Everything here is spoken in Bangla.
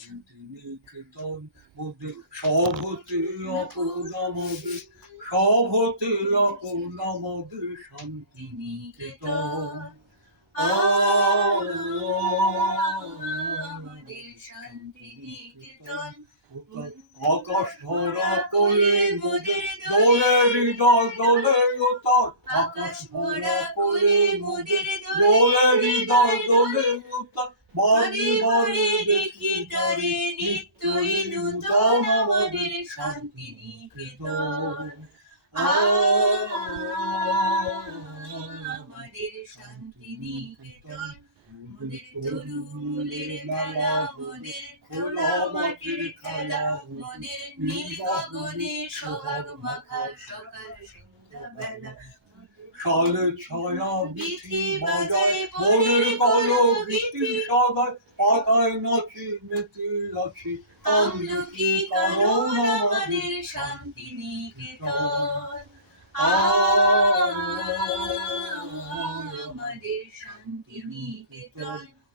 শান্তি নিকেতন সব হতে আপন আমাদের শান্তি নিকেতন। আকাশ ধরা কোলে মোদের দোলে। হৃদয় দোলে উতার আকাশ ভরা কোলে মোদের দোলে হৃদয় দোলে। উতার বাড়ি বাড়ি দেখি তারে নিত্যই নূতন আমাদের শান্তি নিকেতন। আমাদের শান্তি নিকেতন। মোদের তরুমূলের মেলা মোদের খোলা মাটির খেলা মোদের নীল গগনে সোহাগ মাখা সকাল সন্ধ্যা সালে ছায়া বিধি বাজায় মনের কালো ভীতি সদায় পাতায় নাচি মেতে আছি আমলকি কারণ আমাদের শান্তি নিকেতন আমাদের শান্তি নিকেতন